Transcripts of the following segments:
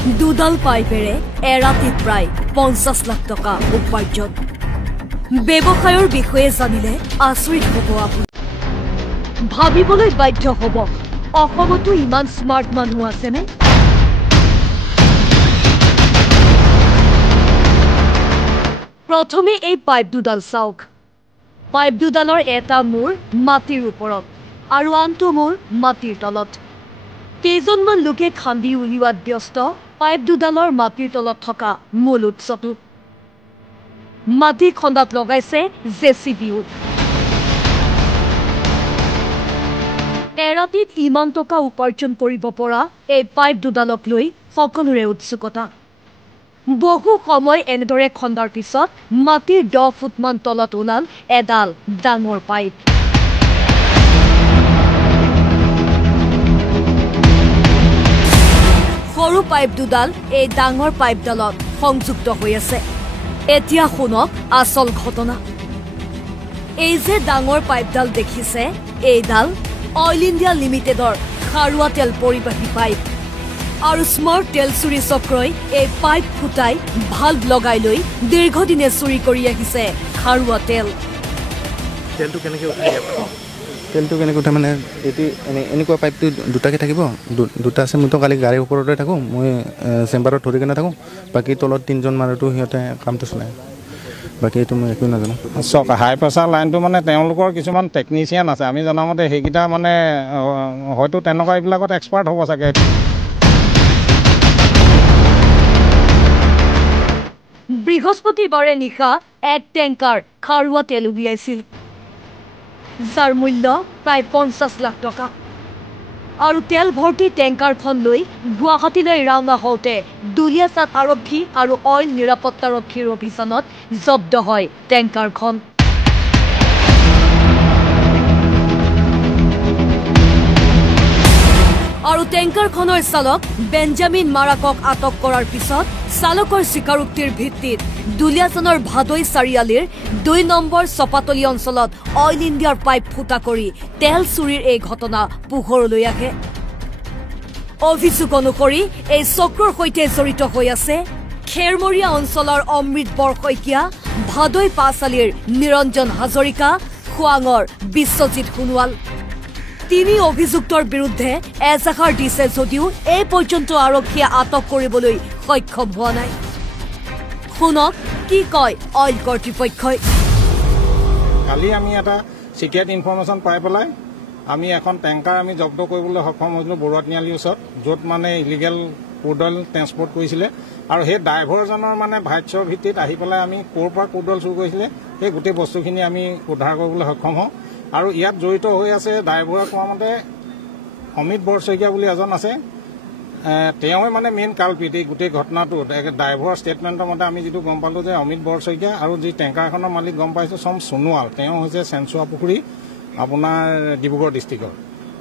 দুডাল পাইপেৰে এৰাতিত প্ৰায় 50 লাখ টকা উপাৰ্জন ব্যৱসায়ৰ বিষয়ে জানিলে আচৰিত হ'ব আপুনি ভাবিবলৈ বাধ্য হ'ব অসমতো ইমান স্মাৰ্ট মানুহ আছেনে প্ৰথমে এই পাইপ দুডাল চাওক পাইপ দুডালৰ এটা মূৰ মাটিৰ ওপৰত আৰু আনটো মূৰ মাটিৰ তলত কেইজনমান লোকে খান্দি উলিওৱাত ব্যস্ত পাইপ দুডালৰ মাটিৰ তলত থকা মূল উৎসটো মাটি খন্দাত লগাইছে জেচিবিও এৰাতিত ইমান টকা উপাৰ্জন কৰিব পৰা এই পাইপ দুডালক লৈ সকলোৰে উৎসুকতা বহু সময় এনেদৰে খন্দাৰ পিছত মাটিৰ 10 ফুটমান তলত ওলাল এডাল ডাঙৰ পাইপ সৰু পাইপ দুডাল এই ডাঙৰ পাইপডালত সংযুক্ত হৈ আছে এতিয়া শুনক আসল ঘটনা এই যে ডাঙৰ পাইপডাল দেখিছে এইডাল অইল ইণ্ডিয়া লিমিটেডৰ খাৰুৱা তেল পৰিবাহী পাইপ আৰু স্মাৰ্ট তেল চুৰি চক্ৰই এই পাইপ ফুটাই ভাল্ভ লগাই লৈ দীৰ্ঘদিনে চুৰি কৰি আহিছে খাৰুৱা তেল তেলটো কেনেকৈ উঠে মানে এটি এনেকুৱা পাইপটো দুটাকে থাকিব দুটা আছে মইতো কালি গাড়ীৰ ওপৰতে থাকোঁ মই চেম্বাৰত ধৰি কিনে থাকোঁ বাকী তলত 3জন মানুহটো সিহঁতে কামটো চলায় বাকী এইটো মই একো নাজানো চাওক হাই প্ৰেছাৰ লাইনটো মানে তেওঁলোকৰ কিছুমান টেকনিচিয়ান আছে আমি জনামতে সেইকেইটা মানে হয়তো তেনেকুৱা এইবিলাকত এক্সপাৰ্ট হ'ব চাগে বৃহস্পতিবাৰে নিশা এক টেংকাৰ খাৰুৱা তেল উলিয়াইছিল যাৰ মূল্য প্ৰায় 50 লাখ টকা আৰু তেল ভৰ্তি টেংকাৰখন লৈ গুৱাহাটীলৈ ৰাওনা হওঁতে দুলীয়াজান আৰক্ষী আৰু অইল নিৰাপত্তাৰক্ষীৰ অভিযানত জব্দ হয় টেংকাৰখন আৰু টেংকাৰখনৰ চালক বেঞ্জামিন মাৰাকক আটক কৰাৰ পিছত চালকৰ স্বীকাৰোক্তিৰ ভিত্তিত দুলীয়াজানৰ ভাদৈ চাৰিআলিৰ 2 নম্বৰ চপাতলি অঞ্চলত অইল ইণ্ডিয়াৰ পাইপ ফুটা কৰি তেল চুৰিৰ এই ঘটনা পোহৰলৈ আহে অভিযোগ অনুসৰি এই চক্ৰৰ সৈতে জড়িত হৈ আছে খেৰমৰীয়া অঞ্চলৰ অমৃত বৰশইকীয়া ভাদৈ পাঁচালিৰ নিৰঞ্জন হাজৰিকা খোৱাঙৰ বিশ্বজিৎ সোণোৱাল 3 অভিযুক্তৰ বিৰুদ্ধে এজাহাৰ দিছে যদিও এই পৰ্যন্ত আৰক্ষীয়ে আটক কৰিবলৈ সক্ষম হোৱা নাই শুনক কি কয় অইল কৰ্তৃপক্ষই কালি আমি এটা সিক্ৰেট ইনফৰমেশ্যন পাই পেলাই আমি এখন টেংকাৰ আমি জব্দ কৰিবলৈ সক্ষম হৈছিলোঁ বৰুৱা তিনিআলিৰ ওচৰত য'ত মানে ইলিগেল ক্ৰুড অইল ট্ৰেন্সপৰ্ট কৰিছিলে আৰু সেই ড্ৰাইভাৰজনৰ মানে ভাষ্যৰ ভিত্তিত আহি পেলাই আমি ক'ৰ পৰা ক্ৰুড অইল চুৰ কৰিছিলে সেই গোটেই বস্তুখিনি আমি উদ্ধাৰ কৰিবলৈ সক্ষম হওঁ আৰু ইয়াত জড়িত হৈ আছে ড্ৰাইভাৰৰ কোৱা মতে অমিত বৰশইকীয়া বুলি এজন আছে তেওঁৱে মানে মেইন কালপিত এই গোটেই ঘটনাটো ড্ৰাইভাৰৰ ষ্টেটমেণ্টৰ মতে আমি যিটো গম পালোঁ যে অমিত বৰশইকীয়া আৰু যি টেংকাৰখনৰ মালিক গম পাইছোঁ চম সোণোৱাল তেওঁ হৈছে চেনচুৱা পুখুৰী আপোনাৰ ডিব্ৰুগড় ডিষ্ট্ৰিক্টৰ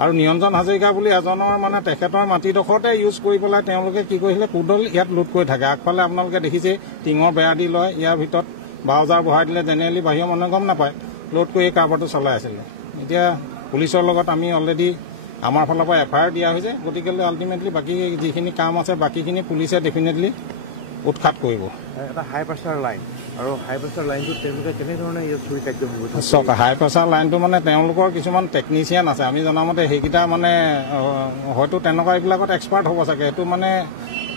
আৰু নিৰঞ্জন হাজৰিকা বুলি এজনৰ মানে তেখেতৰ মাটিডোখৰতে ইউজ কৰি পেলাই তেওঁলোকে কি কৰিছিলে ক্ৰুড অইল ইয়াত লোড কৰি থাকে আগফালে আপোনালোকে দেখিছে টিঙৰ বেৰা দি লয় ইয়াৰ ভিতৰত 12,000 বহাই দিলে জেনেৰেলি বাহিৰৰ মানুহে গম নাপায় লোড কৰি এই কাৰবাৰটো চলাই আছিলে এতিয়া পুলিচৰ লগত আমি অলৰেডি আমাৰ ফালৰ পৰা FIR দিয়া হৈছে গতিকে আল্টিমেটলি বাকী যিখিনি কাম আছে বাকীখিনি পুলিচে ডেফিনেটলি উৎখাত কৰিব এটা হাই প্ৰেছাৰ লাইন আৰু হাই প্ৰেছাৰ লাইনটো তেওঁলোকে কেনেধৰণে চুৰি কাৰ্য কৰিব চাওক হাই প্ৰেছাৰ লাইনটো মানে তেওঁলোকৰ কিছুমান টেকনিচিয়ান আছে আমি জনামতে সেইকেইটা মানে হয়তো তেনেকুৱা এইবিলাকত এক্সপাৰ্ট হ'ব চাগে এইটো মানে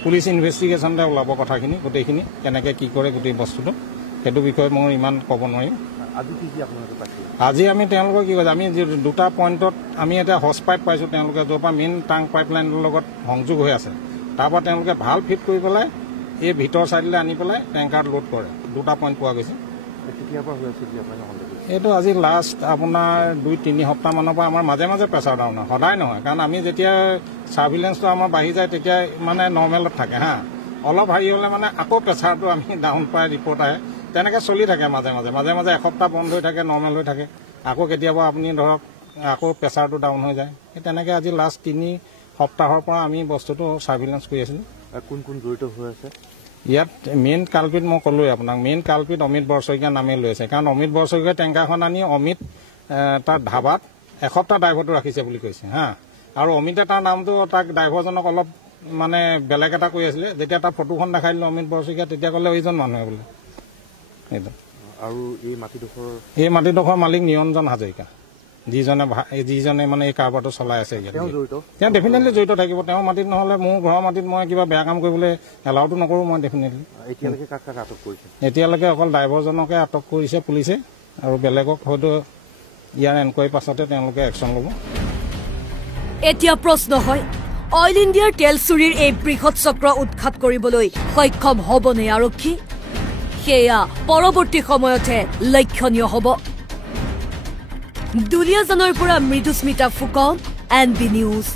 পুলিচ ইনভেষ্টিগেশ্যনতে ওলাব কথাখিনি গোটেইখিনি কেনেকৈ কি কৰে গোটেই বস্তুটো সেইটো বিষয়ে মই ইমান ক'ব নোৱাৰিম আজি আমি তেওঁলোকৰ কি কৈছে আমি দুটা পইণ্টত আমি এটা হজ পাইপ পাইছোঁ তেওঁলোকে য'ৰ পৰা মেইন টাংক পাইপলাইনৰ লগত সংযোগ হৈ আছে তাৰপৰা তেওঁলোকে ভাল ফিট কৰি পেলাই এই ভিতৰ চাইডলৈ আনি পেলাই টেংকাৰত লোড কৰে দুটা পইণ্ট পোৱা গৈছে এইটো আজি লাষ্ট আপোনাৰ 2-3 সপ্তাহমানৰ পৰা আমাৰ মাজে মাজে প্ৰেছাৰ ডাউন হয় সদায় নহয় কাৰণ আমি যেতিয়া ছাৰ্ভিলেঞ্চটো আমাৰ বাঢ়ি যায় তেতিয়া মানে নৰ্মেলত থাকে হা অলপ হেৰি হ'লে মানে আকৌ প্ৰেছাৰটো আমি ডাউন পাই ৰিপৰ্ট আহে তেনেকৈ চলি থাকে মাজে মাজে এসপ্তাহ বন্ধ হৈ থাকে নৰ্মেল হৈ থাকে আকৌ কেতিয়াবা আপুনি ধৰক আকৌ প্ৰেছাৰটো ডাউন হৈ যায় সেই তেনেকৈ আজি লাষ্ট 3 সপ্তাহৰ পৰা আমি বস্তুটো ছাৰ্ভিলেঞ্চ কৰি আছিলোঁ কোন কোন জড়িত হৈ আছে ইয়াত মেইন কালপিত মই ক'লোৱে আপোনাক মেইন কালপিত অমিত বৰশইকীয়া নামে লৈ আছে কাৰণ অমিত বৰশইকীয়া টেংকাৰখন আনি অমিত তাৰ ধাবাত এসপ্তাহ ড্ৰাইভাৰটো ৰাখিছে বুলি কৈছে হা আৰু অমিতে তাৰ নামটো তাক ড্ৰাইভাৰজনক অলপ মানে বেলেগ এটা কৈ আছিলে যেতিয়া তাৰ ফটোখন দেখাই দিলোঁ অমিত বৰশিকীয়া তেতিয়া ক'লে এইজন মানুহে বোলে সেইটো আৰু এই মাটিডোখৰ মালিক নিৰঞ্জন হাজৰিকা যিজনে মানে এই কাৰবাৰটো চলাই আছে তেওঁ ডেফিনেটলি জড়িত থাকিব তেওঁৰ মাটিত নহ'লে মোৰ ঘৰৰ মাটিত মই কিবা বেয়া কাম কৰিবলৈ এলাউটো নকৰোঁ মই ডেফিনেটলি এতিয়ালৈকে অকল ড্ৰাইভাৰজনকে আটক কৰিছে পুলিচে আৰু বেলেগক হয়তো ইয়াৰ এনকুৱাৰী পাছতে তেওঁলোকে একশ্যন ল'ব এতিয়া প্ৰশ্ন হয় অইল ইণ্ডিয়াৰ তেল চুৰিৰ এই বৃহৎ চক্ৰ উৎখাত কৰিবলৈ সক্ষম হ'বনে আৰক্ষী সেয়া পৰৱৰ্তী সময়তহে লক্ষণীয় হ'ব দুলীয়াজানৰ পৰা মৃদুস্মিতা ফুকন NB নিউজ